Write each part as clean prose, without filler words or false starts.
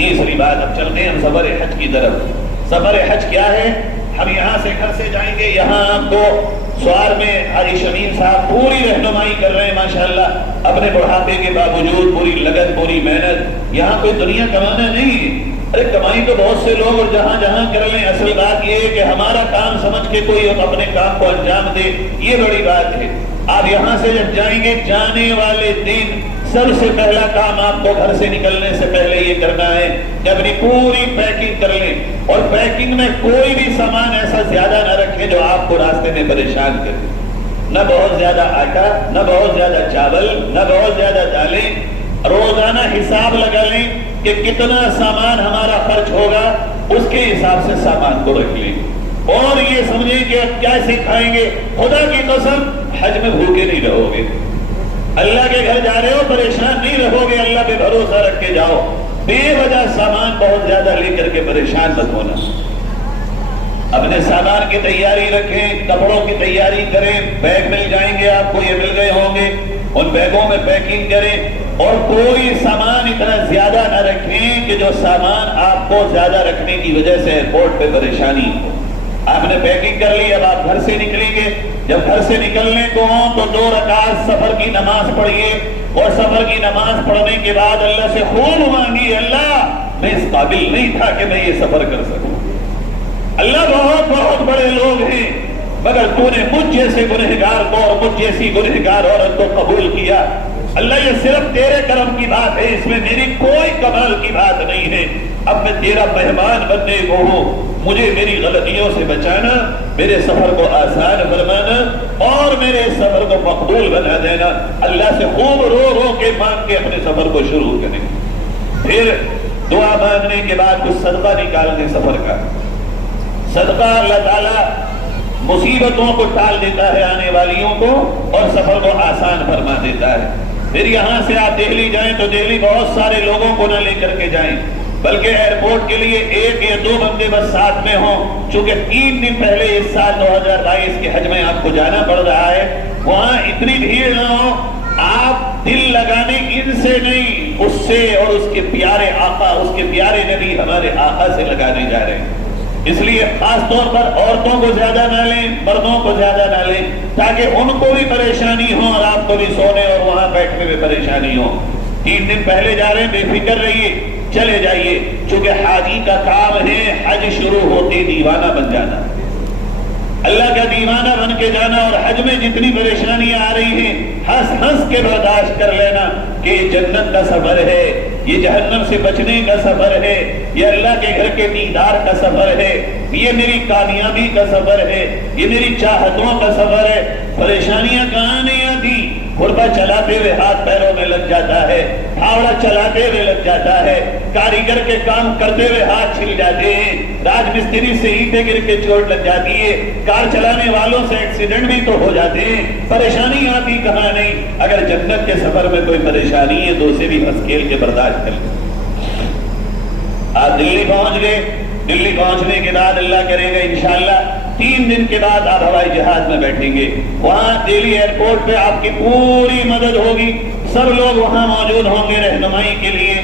تیسری بات، اب چلتے ہیں ہم سفر حج کی طرف۔ سفر حج کیا ہے؟ ہم یہاں سے گھر سے جائیں گے، یہاں آپ کو سوار میں حاجی شمیم صاحب پوری رہنمائی کر رہے ہیں ماشاءاللہ، اپنے بڑھاپے کے باوجود پوری لگن پوری محنت۔ یہاں کوئی دنیا کمانا نہیں ہے، ارے کمائی تو بہت سے لوگ اور جہاں جہاں کر لیں، اصل بات یہ ہے کہ ہمارا کام سمجھ کے کوئی اپنے کام کو انجام دے، یہ بڑی بات ہے۔ آپ یہاں سے جب جائیں گے، جانے والے دن سب سے پہلا کام آپ کو گھر سے نکلنے سے پہلے یہ کرنا ہے کہ اپنی پوری پیکنگ کر لیں، اور پیکنگ میں کوئی بھی سامان ایسا زیادہ نہ رکھیں جو آپ کو راستے میں پریشان کرے، نہ بہت زیادہ آٹا، نہ بہت زیادہ چاول، نہ بہت زیادہ دالیں۔ روزانہ حساب لگا لیں کہ کتنا سامان ہمارا خرچ ہوگا، اس کے حساب سے سامان کو رکھ لیں، اور یہ سمجھیں کہ اب کیسے کھائیں گے۔ خدا کی قسم حج میں بھوکے نہیں رہو گے، اللہ کے گھر جا رہے ہو پریشان نہیں رہو گے، اللہ پہ بھروسہ رکھ کے جاؤ۔ بے وجہ سامان بہت زیادہ لے کر کے پریشان مت ہونا۔ اپنے سامان کی تیاری رکھیں، کپڑوں کی تیاری کریں، بیگ مل جائیں گے آپ کو، یہ مل گئے ہوں گے، ان بیگوں میں پیکنگ کریں، اور کوئی سامان اتنا زیادہ نہ رکھیں کہ جو سامان آپ کو زیادہ رکھنے کی وجہ سے ایئرپورٹ پہ پریشانی ہو۔ آپ نے پیکنگ کر لی، اب آپ گھر سے نکلیں گے، جب گھر سے نکلنے کو ہوں تو 2 رکعت سفر کی نماز پڑھیے، اور سفر کی نماز پڑھنے کے بعد اللہ سے خوب مانگیے، اللہ میں اس قابل نہیں تھا کہ میں یہ سفر کر سکوں، اللہ بہت بہت بڑے لوگ ہیں، مگر تو نے مجھ جیسے گنہگار کو اور مجھ جیسی گنہگار عورت کو قبول کیا، اللہ یہ صرف تیرے کرم کی بات ہے، اس میں میری کوئی کمال کی بات نہیں ہے، اب میں تیرا مہمان بننے کو ہوں، مجھے میری غلطیوں سے بچانا، میرے سفر کو آسان فرمانا، اور میرے سفر کو مقبول بنا دینا۔ اللہ سے خوب رو رو کے مانگ کے اپنے سفر کو شروع کریں، پھر دعا مانگنے کے بعد کچھ صدقہ نکال دیں سفر کا۔ صدقہ اللہ تعالیٰ مصیبتوں کو ٹال دیتا ہے آنے والیوں کو، اور سفر کو آسان فرما دیتا ہے۔ پھر یہاں سے آپ دہلی جائیں تو دہلی بہت سارے لوگوں کو نہ لے کر کے جائیں، بلکہ ایئرپورٹ کے لیے 1 یا 2 بندے بس ساتھ میں ہوں، چونکہ 3 دن پہلے اس سال 2022 کے حج میں آپ کو جانا پڑ رہا ہے، وہاں اتنی بھیڑ نہ ہو، آپ دل لگانے ان سے نہیں، اس سے اور اس کے پیارے آقا، اس کے پیارے نبی ہمارے آقا سے لگانے جا رہے ہیں۔ اس لیے خاص طور پر عورتوں کو زیادہ نہ لیں، مردوں کو زیادہ نہ لیں، تاکہ ان کو بھی پریشانی ہو اور آپ کو بھی سونے اور وہاں بیٹھنے میں پریشانی ہو۔ 3 دن پہلے جا رہے ہیں، بے فکر رہیے، چلے جائیے، چونکہ حاجی کا کام ہے حج شروع ہوتے دیوانہ بن جانا، اللہ کا دیوانہ بن کے جانا، اور حج میں جتنی پریشانیاں آ رہی ہیں ہنس ہنس کے برداشت کر لینا کہ یہ جنت کا سفر ہے، یہ جہنم سے بچنے کا سفر ہے، یہ اللہ کے گھر کے دیدار کا سفر ہے، یہ میری کامیابی کا سفر ہے، یہ میری چاہتوں کا سفر ہے۔ پریشانیاں کہاں نہیں آتی، گھڑبا چلاتے ہوئے ہاتھ پیروں میں لگ جاتا ہے، پھاوڑا چلاتے ہوئے لگ جاتا ہے، کاریگر کے کام کرتے ہوئے ہاتھ چھل جاتے ہیں، راج مستری سے اینٹیں گر کے چوٹ لگ جاتی ہے، کار چلانے والوں سے ایکسیڈنٹ بھی تو ہو جاتے ہیں، پریشانی آتی کہاں نہیں۔ اگر جنت کے سفر میں کوئی پریشانی ہے تو اسے بھی ہنس کھیل کے برداشت کر لیں۔ آپ دلی پہنچ گئے، دلی پہنچنے کے بعد اللہ کرے گا انشاءاللہ 3 دن کے بعد آپ ہوائی جہاز میں بیٹھیں گے، وہاں دہلی ایئرپورٹ پہ آپ کی پوری مدد ہوگی، سب لوگ وہاں موجود ہوں گے رہنمائی کے لیے،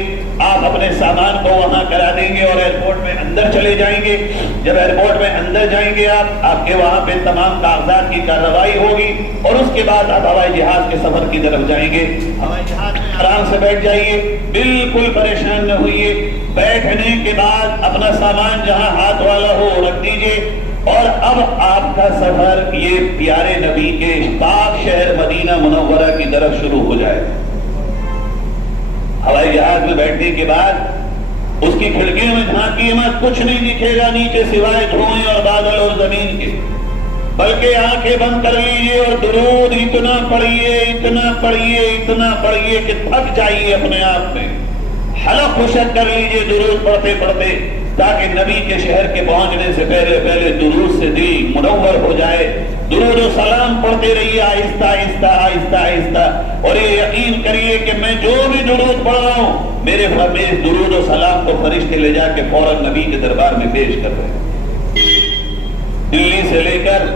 آپ اپنے سامان کو وہاں کرا دیں گے اور ایئرپورٹ میں اندر چلے جائیں گے۔ جب ایئرپورٹ میں اندر جائیں گے آپ کے وہاں پہ تمام کاغذات کی کارروائی ہوگی، اور اس کے بعد آپ ہوائی جہاز کے سفر کی طرف جائیں گے۔ ہوائی جہاز میں آرام سے بیٹھ جائیے، بالکل پریشان نہ ہوئیے، بیٹھنے کے بعد اپنا سامان جہاں ہاتھ والا ہو رکھ دیجئے، اور اب آپ کا سفر یہ پیارے نبی کے پاک شہر مدینہ منورہ کی طرف شروع ہو جائے۔ ہوائی جہاز میں بیٹھنے کے بعد اس کی کھڑکیوں میں جھانکیے مت، کچھ نہیں دکھے گا نیچے سوائے دھوئیں اور بادل اور زمین کے، بلکہ آنکھیں بند کر لیجیے اور درود اتنا پڑھیے، اتنا پڑھیے، اتنا پڑھیے کہ تھک جائیے اپنے آپ میں، حلق خشک کر لیجیے درود پڑھتے پڑھتے، تاکہ نبی کے شہر کے پہنچنے سے پہلے پہلے درود سے دل منور ہو جائے۔ درود و سلام پڑھتے رہیے آہستہ آہستہ آہستہ آہستہ، اور یہ یقین کریے کہ میں جو بھی درود پڑھ رہا ہوں میرے درود و سلام کو فرشتے لے جا کے فوراً نبی کے دربار میں پیش کر رہے ہیں۔ دلی سے لے کر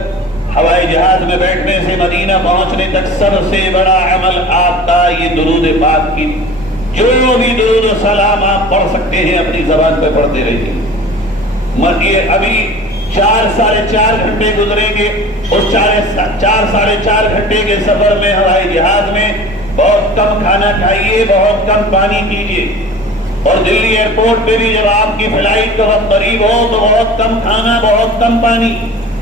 ہوائی جہاز میں بیٹھنے سے مدینہ پہنچنے تک سب سے بڑا عمل آپ کا یہ درود پاک کی جو بھی درود و سلام آپ پڑھ سکتے ہیں اپنی زبان پہ پڑھتے رہیے. یہ ابھی 4-4.5 گھنٹے گزریں گے. اس 4-4.5 گھنٹے کے سفر میں ہوائی جہاز میں بہت کم کھانا کھائیے, بہت کم پانی پیجیے. اور دلی ایئرپورٹ پہ بھی جب آپ کی فلائٹ کا وقت قریب ہو تو بہت کم کھانا, بہت کم پانی,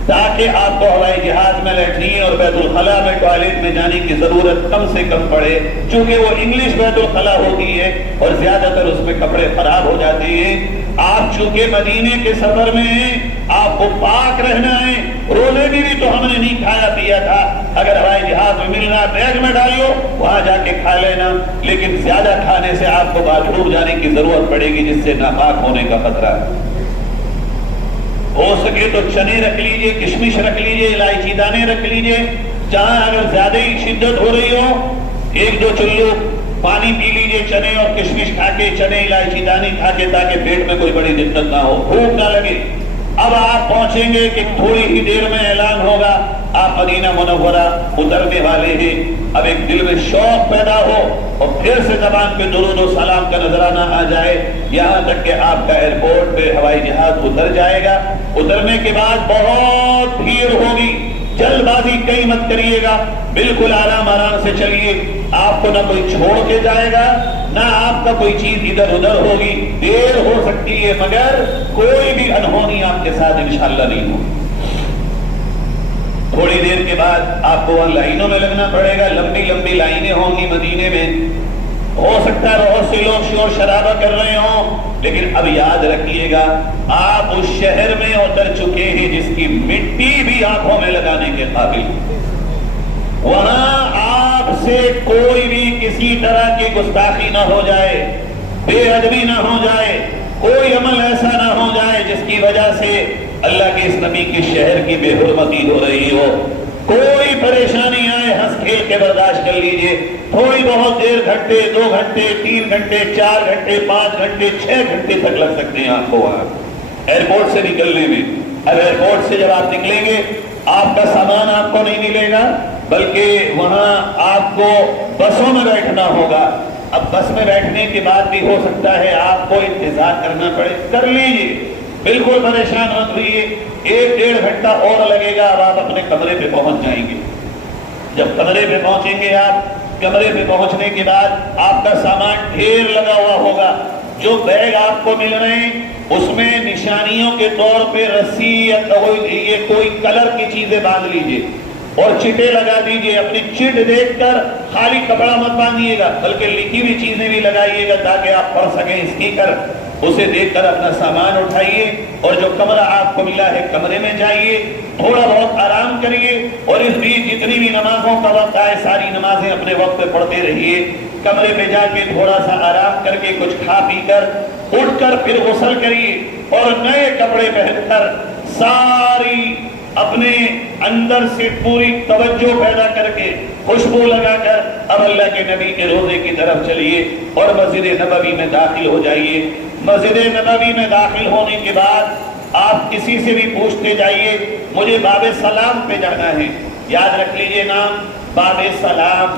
تاکہ آپ کو ہوائی جہاز میں لیٹرین اور بیت الخلاء میں ٹوائلٹ میں جانے کی ضرورت کم سے کم پڑے. چونکہ وہ انگلش بیت الخلاء ہوتی ہے اور زیادہ تر اس میں کپڑے خراب ہو جاتے ہیں. آپ چونکہ مدینے کے سفر میں ہیں, آپ کو پاک رہنا ہے. روزے بھی تو ہم نے نہیں کھایا پیا تھا, اگر ہوائی جہاز میں مل رہا بیگ میں ڈالیو, وہاں جا کے کھا لینا. لیکن زیادہ کھانے سے آپ کو باتھ روم جانے کی ضرورت پڑے گی, جس سے ناپاک ہونے کا خطرہ ہے. ہو سکے تو چنے رکھ لیجئے, کشمش رکھ لیجئے, الائچی دانے رکھ لیجئے. جہاں اگر زیادہ ہی شدت ہو رہی ہو, 1-2 چلو پانی پی لیجئے چنے اور کشمش کھا کے, چنے الائچی دانے کھا کے, تاکہ پیٹ میں کوئی بڑی دقت نہ ہو, بھوک نہ لگے. اب آپ پہنچیں گے کہ تھوڑی ہی دیر میں اعلان ہوگا آپ مدینہ منورہ اترنے والے ہیں. اب ایک دل میں شوق پیدا ہو اور پھر سے زبان پہ درود و سلام کا نذرانہ آ جائے, یہاں تک کہ آپ کا ایئرپورٹ پہ ہوائی جہاز اتر جائے گا. اترنے کے بعد بہت بھیڑ ہوگی, جلد بازی کہیں مت کریے گا, بالکل آرام آرام سے چلیے. آپ کو نہ کوئی چھوڑ کے جائے گا, نہ آپ کا کوئی چیز ادھر ادھر ہوگی. دیر ہو سکتی ہے مگر کوئی بھی انہونی آپ کے ساتھ انشاءاللہ نہیں ہوگی. تھوڑی دیر کے بعد آپ کو وہاں لائنوں میں لگنا پڑے گا. لمبی لمبی لائنیں ہوں گی مدینے میں. ہو سکتا ہے بہت سے لوگ شور شرابہ کر رہے ہوں, لیکن اب یاد رکھیے گا آپ اس شہر میں اتر چکے ہیں جس کی مٹی بھی آنکھوں میں لگانے کے قابل. وہاں آپ سے کوئی بھی کسی طرح کی گستاخی نہ ہو جائے, بے ادبی نہ ہو جائے, کوئی عمل ایسا نہ ہو جائے جس کی وجہ سے اللہ کے اس نبی کے شہر کی بے حرمتی ہو رہی ہو. کوئی پریشانی آئے ہنس کھیل کے برداشت کر لیجئے. تھوڑی بہت دیر, گھنٹے, 2 گھنٹے, 3 گھنٹے, 4 گھنٹے, 5 گھنٹے, 6 گھنٹے تک لگ سکتے ہیں آپ کو وہاں ایئرپورٹ سے نکلنے میں. اب ایئرپورٹ سے جب آپ نکلیں گے آپ کا سامان آپ کو نہیں ملے گا, بلکہ وہاں آپ کو بسوں میں بیٹھنا ہوگا. اب بس میں بیٹھنے کے بعد بھی ہو سکتا ہے آپ کو انتظار کرنا پڑے, کر لیجئے, بالکل پریشان مت ہوئیے. 1-1.5 گھنٹہ اور لگے گا, اب آپ اپنے کمرے پہ پہنچ جائیں گے. جب کمرے پہ پہنچیں گے آپ, کمرے پہ پہنچنے کے بعد آپ کا سامان ڈھیر لگا ہوا ہوگا. جو بیگ آپ کو مل رہے ہیں اس میں نشانیوں کے طور پہ رسی یا کوئی کلر کی چیزیں باندھ لیجئے اور چٹے لگا دیجئے. اپنی چٹ دیکھ کر خالی کپڑا مت باندھیے گا, بلکہ لکھی ہوئی چیزیں بھی لگائیے گا تاکہ آپ پڑھ سکیں. اسپیکر, اسے دیکھ کر اپنا سامان اٹھائیے اور جو کمرہ آپ کو ملا ہے کمرے میں جائیے, تھوڑا بہت آرام کریے. اور اس بیچ جتنی بھی نمازوں کا وقت آئے ساری نمازیں اپنے وقت پہ پڑھتے رہیے. کمرے پہ جا کے تھوڑا سا آرام کر کے کچھ کھا پی کر اٹھ کر پھر غسل کریے اور نئے کپڑے پہن کر ساری اپنے اندر سے پوری توجہ پیدا کر کے خوشبو لگا کر اب اللہ کے نبی کے روضے کی طرف چلیے اور مسجد نبوی میں داخل ہو جائیے. مسجد نبوی میں داخل ہونے کے بعد آپ کسی سے بھی پوچھتے جائیے مجھے باب السلام پہ جانا ہے. یاد رکھ لیجئے نام, باب السلام.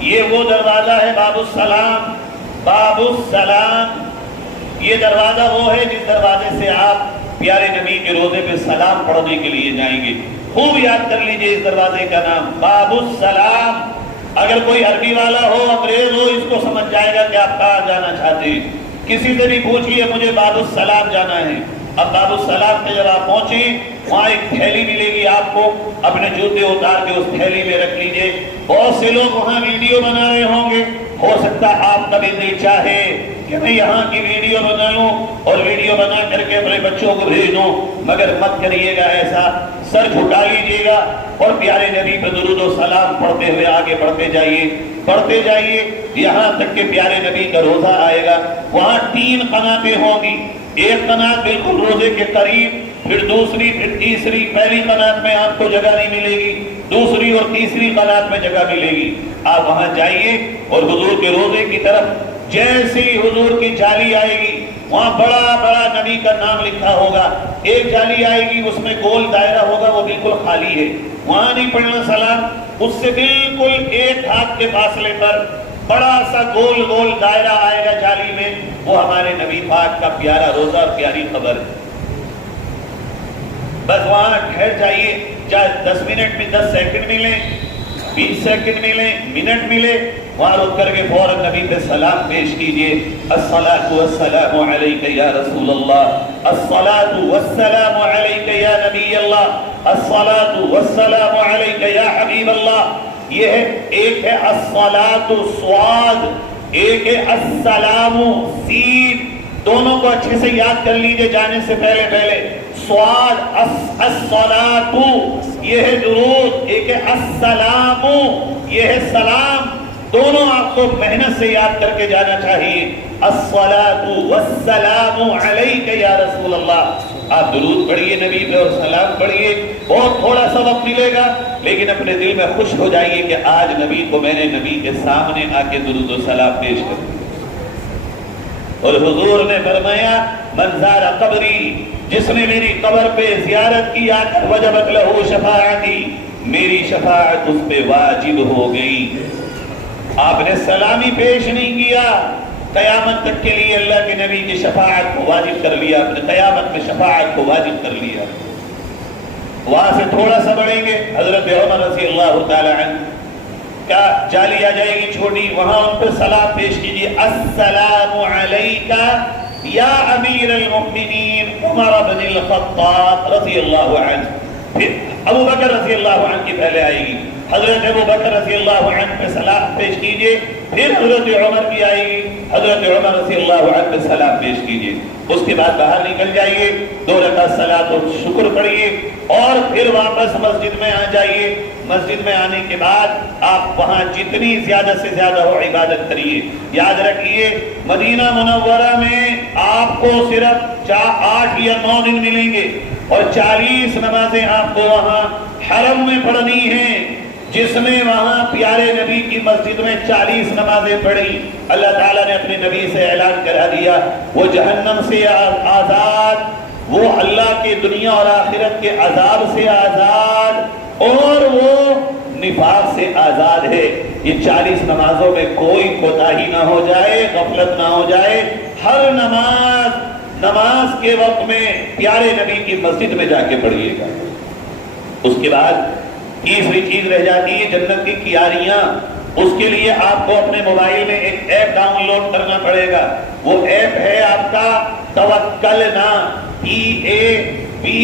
یہ وہ دروازہ ہے باب السلام. باب السلام یہ دروازہ وہ ہے جس دروازے سے آپ پیارے نبی کے روضے پہ سلام پڑھنے کے لیے جائیں گے. خوب یاد کر لیجئے اس دروازے کا نام, باب السلام. اگر کوئی عربی والا ہو, انگریز ہو, اس کو سمجھ جائے گا کہ آپ کہاں جانا چاہتے ہیں. کسی سے بھی پوچھئے مجھے باب السلام جانا ہے. اب باب السلام پہ جب آپ پہنچیں وہاں ایک تھیلی ملے گی آپ کو, اپنے جوتے اتار کے اس تھیلی میں رکھ لیجئے. بہت سے لوگ وہاں ویڈیو بنا رہے ہوں گے, ہو سکتا ہے آپ کا بھی دل چاہے کہ میں یہاں کی ویڈیو بنا لوں اور ویڈیو بنا کر کے اپنے بچوں کو بھیج دوں, مگر مت کریے گا ایسا. سر جھکا لیجئے گا اور پیارے نبی پہ درود و سلام پڑھتے ہوئے آگے بڑھتے جائیے, پڑھتے جائیے یہاں تک کہ پیارے نبی کا روزہ آئے گا. وہاں 3 قناتیں ہوں گی. ایک قنات بالکل روزے کے قریب, پھر دوسری, پھر تیسری. پہلی قنات میں آپ کو جگہ نہیں ملے گی, دوسری اور تیسری قنات میں جگہ ملے گی. آپ وہاں جائیے اور حضور کے روزے کی طرف جیسی حضور کی جالی آئے گی وہاں بڑا بڑا نبی کا نام لکھا ہوگا. ایک جالی آئے گی اس میں گول دائرہ ہوگا, وہ بالکل خالی ہے, وہاں نہیں پڑھنا سلام. اس سے بالکل 1 ہاتھ کے فاصلے پر بڑا سا گول گول دائرہ آئے گا جالی میں، وہ ہمارے نبی پاک کا پیارا روزہ اور پیاری خبر ہے۔ بس وہاں ٹھہر جائیے، چاہے 10 منٹ میں 10 سیکنڈ ملیں، 20 سیکنڈ ملیں، منٹ ملے، وہاں رک کر کے فوراً نبی پہ سلام پیش کیجئے۔ الصلاۃ والسلام علیک یا رسول اللہ، الصلاۃ والسلام علیک یا نبی اللہ، الصلاۃ والسلام علیک یا حبیب اللہ۔ یہ ہے، ایک ہے الصلاۃ صاد، ایک ہے السلام سین، دونوں کو اچھے سے یاد کر لیجئے جانے سے پہلے۔ صاد الصلاۃ یہ ہے درود، ایک ہے السلام یہ ہے سلام، دونوں آپ کو محنت سے یاد کر کے جانا چاہیے۔ الصلاۃ والسلام علیک یا رسول اللہ، آپ درود پڑھیے نبی پہ اور سلام پڑھیے، بہت تھوڑا سا وقت ملے گا، لیکن اپنے دل میں خوش ہو جائیے کہ آج نبی کو میں نے نبی کے سامنے آ کے درود و سلام پیش کر دیا۔ اور حضور نے فرمایا من زار قبری، جس نے میری قبر پہ زیارت کی آ کر وجبت لہو شفاعتی، میری شفاعت اس پہ واجب ہو گئی۔ آپ نے سلامی پیش نہیں کیا، قیامت تک کے لیے اللہ کے نبی کی شفاعت کو واجب کر لیا، آپ نے قیامت میں شفاعت کو واجب کر لیا۔ وہاں سے تھوڑا سا بڑھیں گے، حضرت عمر رضی اللہ تعالی عنہ کا جالی آ جائے گی چھوٹی، وہاں ان پہ سلام پیش کیجیے۔ السلام علیکہ یا امیر المؤمنین عمر بن الخطاب رضی اللہ عنہ۔ پھر ابو بکر رضی اللہ عنہ کی پہلے آئے گی، حضرت ابو بکر رضی اللہ عنہ پہ سلام پیش کیجیے، پھر حضرت عمر کی آئے گی، حضرت عمر رضی اللہ عنہ پہ سلام پیش کیجیے۔ اس کے بعد باہر نکل جائیے، 2 رکعت صلاۃ و شکر پڑھیے، اور پھر واپس مسجد میں آ جائیے۔ مسجد میں آنے کے بعد آپ وہاں جتنی زیادہ سے زیادہ ہو عبادت کریے۔ یاد رکھیے مدینہ منورہ میں آپ کو صرف 8 یا 9 دن ملیں گے، اور 40 نمازیں آپ کو وہاں حرم میں پڑھنی ہیں۔ جس نے وہاں پیارے نبی کی مسجد میں 40 نمازیں پڑھی، اللہ تعالیٰ نے اپنے نبی سے اعلان کرا دیا وہ جہنم سے آزاد، وہ اللہ کے دنیا اور آخرت کے عذاب سے آزاد، اور وہ نفاق سے آزاد ہے۔ یہ 40 نمازوں میں کوئی کوتاہی نہ ہو جائے، غفلت نہ ہو جائے، ہر نماز کے وقت میں پیارے نبی کی مسجد میں جا کے پڑھیے گا۔ اس کے بعد تیسری چیز رہ جاتی ہے جنت کی کیاریاں۔ اس کے لیے آپ کو اپنے موبائل میں ایک ایپ ڈاؤن لوڈ کرنا پڑے گا، وہ ایپ ہے آپ کا توکلنا، TAVKKALA،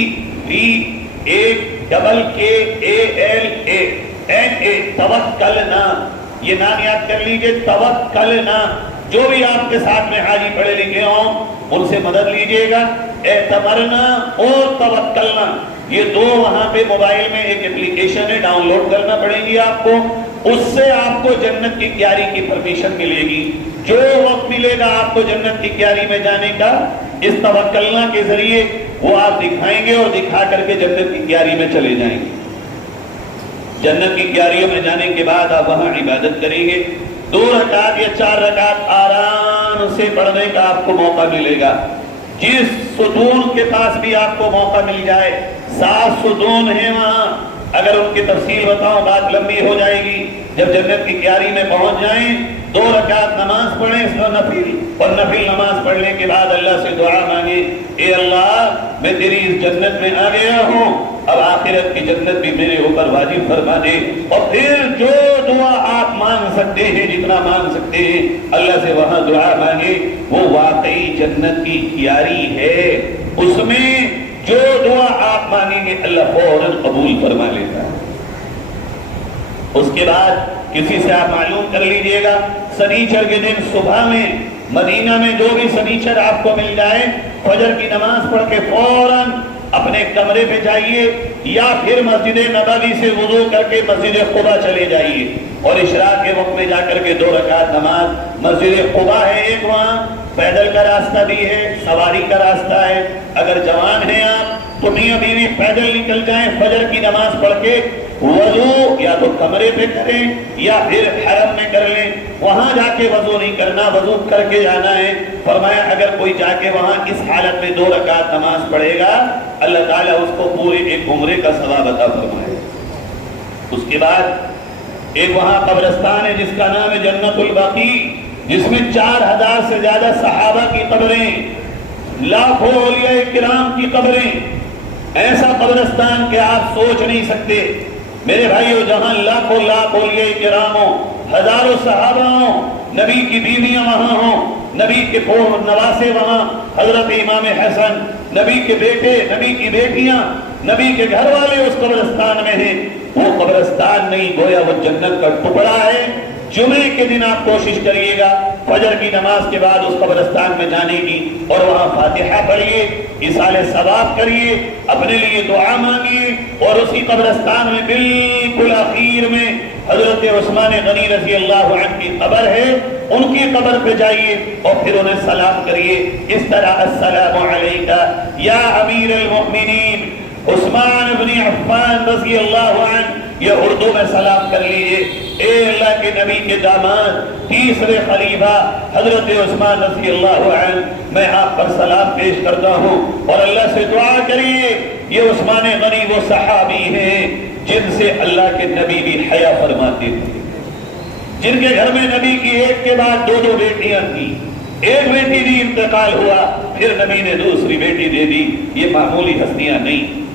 توکلنا، یہ نام یاد کر لیجئے، توکلنا۔ جو بھی آپ کے ساتھ میں حاجی پڑھے لکھے ہوں ان سے مدد لیجئے گا۔ اعتمرنا اور توکلنا، یہ 2 وہاں پہ موبائل میں ایک اپلیکیشن ہے، ڈاؤن لوڈ کرنا پڑے گی آپ کو، اس سے آپ کو جنت کی کیاری کی پرمیشن ملے گی۔ جو وقت ملے گا آپ کو جنت کی کیاری میں جانے کا، اس توکلنا کے ذریعے وہ آپ دکھائیں گے، اور دکھا کر کے جنت کی کیاری میں چلے جائیں گے۔ جنت کی کیاریوں میں جانے کے بعد آپ وہاں عبادت کریں گے، 2 رکعت یا 4 رکعت آرام سے پڑھنے کا آپ کو موقع ملے گا۔ جس ستون کے پاس بھی آپ کو موقع مل جائے، 7 ستون ہیں وہاں، اگر ان کی تفصیل بتاؤں بات لمبی ہو جائے گی۔ جب جنت کی کیاری میں پہنچ جائیں، 2 رکعت نماز پڑھیں، اس میں نفل، اور نفل نماز پڑھنے کے بعد اللہ سے دعا مانگے، اے اللہ میں تیری اس جنت میں آ گیا ہوں، اب آخرت کی جنت بھی میرے اوپر واجب فرما دے۔ اور پھر جو دعا آپ مانگ سکتے ہیں، جتنا مانگ سکتے ہیں، اللہ سے وہاں دعا مانگے، وہ واقعی جنت کی کیاری ہے۔ اس میں جو دعا آپ مانگیں گے اللہ فوراً قبول فرما لیتا ہے۔ اس کے بعد کسی سے آپ معلوم کر لیجئے گا، سنیچر کے دن صبح میں مدینہ میں جو بھی سنیچر آپ کو مل جائے، فجر کی نماز پڑھ کے فوراً اپنے کمرے پہ جائیے، یا پھر مسجد نبوی سے وضو کر کے مسجد قباء چلے جائیے، اور اشراق کے وقت میں جا کر کے 2 رکعت نماز۔ مسجد قباء ہے ایک، وہاں پیدل کا راستہ بھی ہے، سواری کا راستہ ہے۔ اگر جوان ہیں آپ تو میاں بیوی پیدل نکل جائیں، فجر کی نماز پڑھ کے وضو یا تو کمرے پہ کریں یا پھر حرم میں کر لیں۔ وہاں جا کے وضو نہیں کرنا، وضو کر کے جانا ہے۔ فرمایا اگر کوئی جا کے وہاں اس حالت میں 2 رکعت نماز پڑھے گا، اللہ تعالیٰ اس کو پورے ایک عمرے کا ثواب عطا فرمائے۔ اس کے بعد ایک وہاں قبرستان ہے جس کا نام ہے جنت البقیع، جس میں 4000 سے زیادہ صحابہ کی قبریں، لاکھوں اولیاء کرام کی قبریں، ایسا قبرستان کہ آپ سوچ نہیں سکتے میرے بھائیو، جہاں لاکھوں لاکھ اولیاء کرام ہوں، ہزاروں صحابہ ہوں، نبی کی بیویاں وہاں ہوں، نبی کے نواسے وہاں، حضرت امام حسن، نبی کے بیٹے، نبی کی بیٹیاں، نبی کے گھر والے اس قبرستان میں ہیں۔ وہ قبرستان نہیں، گویا وہ جنت کا ٹکڑا ہے۔ جمعے کے دن آپ کوشش کریے گا فجر کی نماز کے بعد اس قبرستان میں جانے کی، اور وہاں فاتحہ پڑھیے، ایصال ثواب کریے، اپنے لیے دعا مانگیے، اور اسی قبرستان میں بالکل آخر میں حضرت عثمان غنی رضی اللہ عنہ کی قبر ہے، ان کی قبر پہ جائیے اور پھر انہیں سلام کریے اس طرح: السلام علیکہ یا امیر المؤمنین عثمان بن عفان رضی اللہ عنہ۔ یہ اردو میں سلام کر لیجئے: اے اللہ کے نبی کے داماد، تیسرے خلیفہ حضرت عثمان رضی اللہ عنہ، میں آپ پر سلام پیش کرتا ہوں، اور اللہ سے دعا کریے یہ عثمان غنی وہ صحابی ہیں جن سے اللہ کے نبی بھی حیا فرماتے تھے، جن کے گھر میں نبی کی ایک کے بعد دو دو بیٹیاں تھیں، ایک بیٹی بھی انتقال ہوا، پھر نبی نے دوسری بیٹی دے دی۔ یہ معمولی ہستیاں نہیں،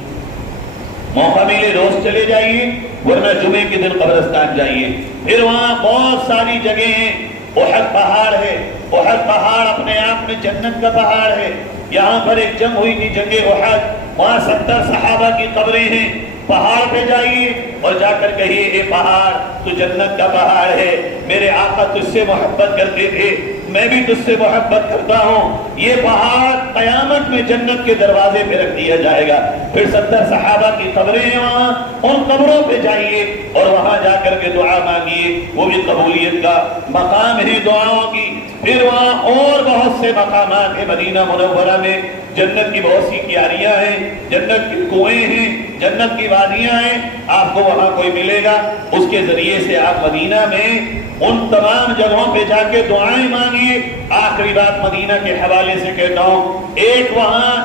موقع ملے روز چلے جائیے، ورنہ جمعے کے دن قبرستان جائیے۔ پھر وہاں بہت ساری جگہیں ہیں، احد پہاڑ ہے، احد پہاڑ اپنے آپ میں جنت کا پہاڑ ہے۔ یہاں پر ایک جنگ ہوئی تھی، جنگ احد، وہاں 70 صحابہ کی قبریں ہیں۔ پہاڑ پہ جائیے اور جا کر کہیے: اے پہاڑ، تو جنت کا پہاڑ ہے، میرے آقا تجھ سے محبت کرتے تھے، میں بھی تجھ سے محبت کرتا ہوں، یہ پہاڑ قیامت میں جنت کے دروازے پہ رکھ دیا جائے گا۔ پھر 70 صحابہ کی قبریں ہیں وہاں، ان قبروں پہ جائیے اور وہاں جا کر کے دعا مانگیے، وہ بھی قبولیت کا مقام ہے دعاؤں کی۔ پھر وہاں اور بہت سے مقامات ہیں مدینہ منورہ میں، جنت کی بہت سی کیاریاں ہیں، جنت کے کنویں ہیں، جنت کی وادیاں ہیں، آپ کو وہاں کوئی ملے گا، اس کے ذریعے سے آپ مدینہ میں ان تمام جگہوں پہ جا کے دعائیں مانگیے۔ آخری بات مدینہ کے حوالے سے کہتا ہوں، ایک وہاں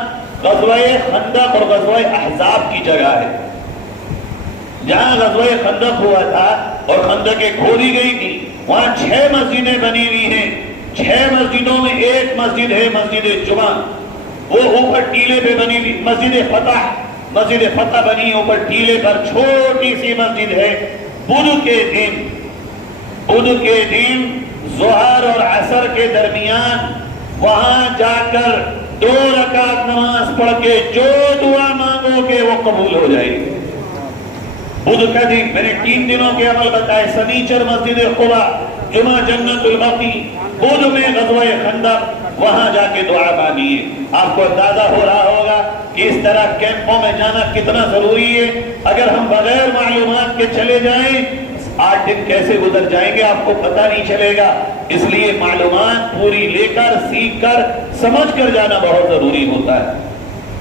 غزوہ خندق اور غزوہ احزاب کی جگہ ہے، جہاں غزوہ خندق ہوا تھا اور خندقیں کھودی گئی تھی، وہاں 6 مسجدیں بنی ہوئی ہیں۔ 6 مسجدوں میں ایک مسجد ہے مسجد جمعہ، وہ اوپر ٹیلے پہ بنی ہوئی مسجد فتح بنی، اوپر ٹیلے پر چھوٹی سی مسجد ہے۔ بدھ کے دن ظہر اور عصر کے درمیان وہاں جا کر 2 رکعت نماز پڑھ کے جو دعا مانگو گے وہ قبول ہو جائے گی۔ بدھ کا دن میں نے 3 دنوں کے عمل بتائے: سنیچر مسجد قباء، جمعہ جنت البقیع، بدھ میں غزوہ خندق، وہاں جا کے دعا مانگیے۔ آپ کو اندازہ ہو رہا ہوگا کہ اس طرح کیمپوں میں جانا کتنا ضروری ہے۔ اگر ہم بغیر معلومات کے چلے جائیں 8 دن کیسے گزر جائیں گے آپ کو پتہ نہیں چلے گا۔ اس لیے معلومات پوری لے کر، سیکھ کر، سمجھ کر جانا بہت ضروری ہوتا ہے۔